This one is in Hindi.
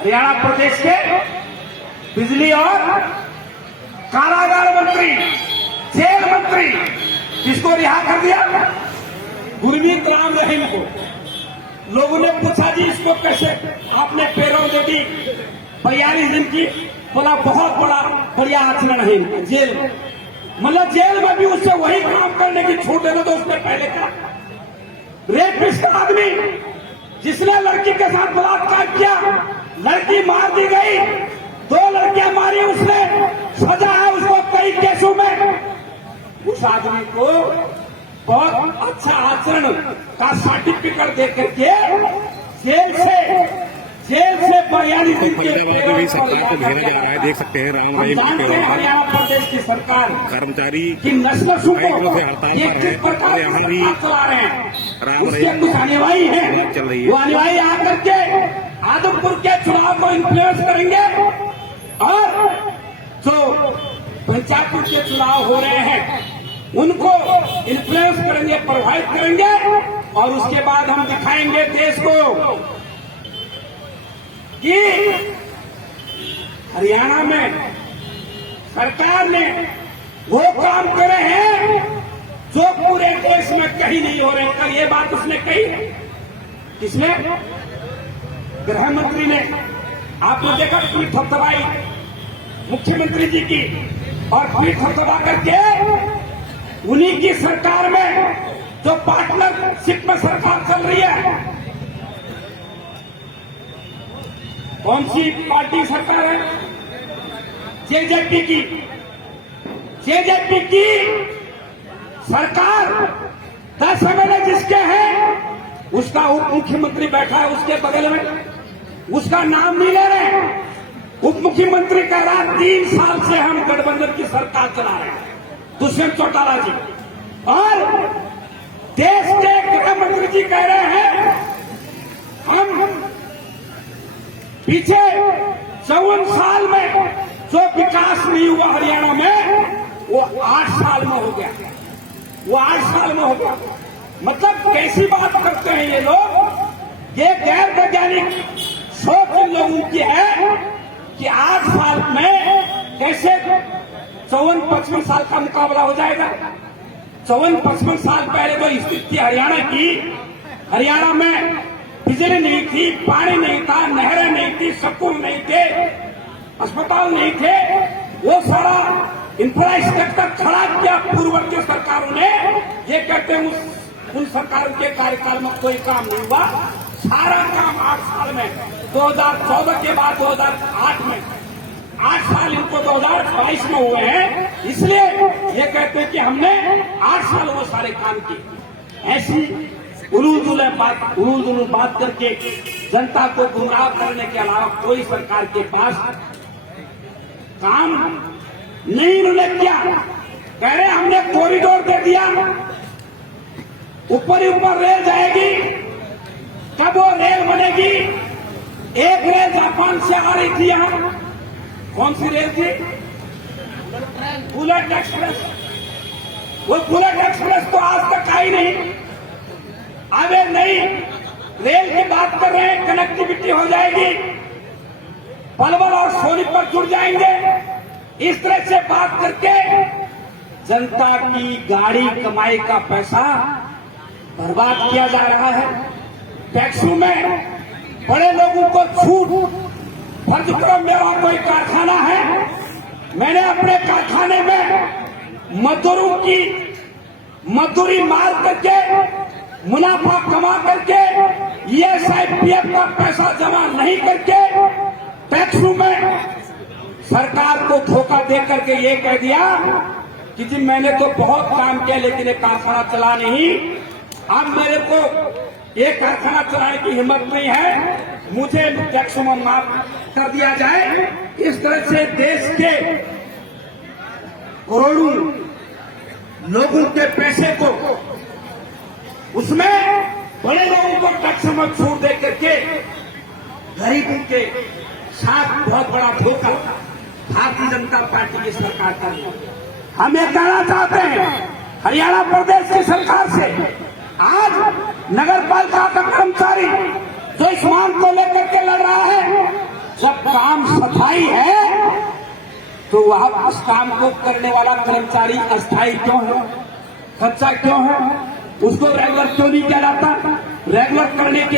हरियाणा प्रदेश के बिजली और कारागार मंत्री, जेल मंत्री, किसको रिहा कर दिया? गुरमीत राम रहीम को। लोगों ने पूछा जी इसको कैसे आपने पैरोल दे दी 42 दिन की? बोला बहुत बड़ा बढ़िया आचरण है जेल में। मतलब जेल में भी उससे वही काम करने की छूट है तो उसने पहले कहा। रेपिस्ट आदमी जिसने लड़की के साथ बलात्कार किया, लड़की मार दी गई, 2 लड़कियां मारी उसने, सजा है उसको कई केसों में। उस आदमी को बहुत अच्छा आचरण का सर्टिफिकेट दे करके जेल से 42 दिन के भी सरकार को भेजा जा रहा है। देख सकते हैं राम रहीम हरियाणा प्रदेश की सरकार कर्मचारी की नस्बसों को से हड़ताल ये पर किस है प्रकार और यहाँ भी चला रहे हैं, राम उसके रहीम कुछ अनुयायी हैं, चल रही है। वो अनुयायी आकर के आदमपुर के चुनाव को इन्फ्लुएंस करेंगे और जो पंचायतों के चुनाव हो रहे हैं उनको इन्फ्लुएंस करेंगे, प्रभावित करेंगे और उसके बाद हम दिखाएंगे देश को कि हरियाणा में सरकार ने वो काम करे हैं जो पूरे देश में कहीं नहीं हो रहे। कल ये बात उसने कही, किसने? गृह मंत्री ने। आपने देखा ट्वीट थपथपाई मुख्यमंत्री जी की और ट्वीट थपथपा करके उन्हीं की सरकार में जो पार्टनरशिप में सरकार चल रही है, कौन सी पार्टी सरकार है? जेजेपी की। जेजेपी की सरकार 10 एमएलए जिसके हैं उसका उप मुख्यमंत्री बैठा है उसके बगल में, उसका नाम नहीं ले रहे। उप मुख्यमंत्री कह रहा 3 साल से हम गठबंधन की सरकार चला रहे हैं, दुष्यंत चौटाला जी। और देश के गृह मंत्री जी कह रहे हैं हम पीछे 54 साल में जो विकास नहीं हुआ हरियाणा में वो 8 साल में हो गया, वो 8 साल में हो गया। मतलब कैसी बात करते हैं ये लोग? ये गैर वैज्ञानिक सोच इन लोगों की है कि 8 साल में कैसे 54-55 साल का मुकाबला हो जाएगा। 54-55 साल पहले जो स्थिति हरियाणा की, हरियाणा में बिजली नहीं थी, पानी नहीं था, नहरें नहीं थी, स्कूल नहीं थे, अस्पताल नहीं थे, वो सारा इंफ्रास्ट्रक्चर खड़ा किया पूर्ववर्ती सरकारों ने। ये कहते हैं उन सरकारों के कार्यकाल में कोई काम नहीं हुआ। सारा काम 8 साल में, 2014 के बाद 2008 में 8 साल इनको 2022 में हुए हैं। इसलिए ये कहते हैं कि हमने 8 साल वो सारे काम किए। ऐसी उलूजुल बात करके जनता को गुमराह करने के अलावा कोई सरकार के पास काम नहीं उन्होंने किया। कह रहे हमने कॉरिडोर दे दिया, ऊपर ही ऊपर रेल जाएगी। कब वो रेल बनेगी? एक रेल जापान से आ रही थी यहां, कौन सी रेल थी? Bullet express. वो बुलेट एक्सप्रेस तो आज तक आई नहीं। अबे नहीं, रेल की बात कर रहे हैं, कनेक्टिविटी हो जाएगी, पलवल और सोनीपत जुड़ जाएंगे। इस तरह से बात करके जनता की गाड़ी कमाई का पैसा बर्बाद किया जा रहा है। टैक्सों में बड़े लोगों को छूट। फर्ज करो मेरा कोई कारखाना है, मैंने अपने कारखाने में मजदूरों की मजदूरी मार करके मुनाफा कमा करके ESIPF का पैसा जमा नहीं करके टैक्सों में सरकार को धोखा दे करके ये कह दिया कि जी मैंने तो बहुत काम किया लेकिन एक कारखाना चला नहीं, अब मेरे को एक कारखाना चलाने की हिम्मत नहीं है, मुझे टैक्सों में माफ कर दिया जाए। इस तरह से देश के करोड़ों लोगों के पैसे को उसमें बड़े लोगों को टैक्स में छूट दे करके गरीबों के साथ बहुत बड़ा धोखा भारतीय जनता पार्टी की सरकार कर रही है। हम ये कहना चाहते हैं हरियाणा प्रदेश की सरकार से, आज नगर पालिका का कर्मचारी जो इस मांग को लेकर के लड़ रहा है, जब काम सफाई है तो वह उस काम को करने वाला कर्मचारी अस्थायी क्यों है, खर्चा क्यों है, उसको रेगुलर क्यों नहीं किया जाता? रेगुलर करने के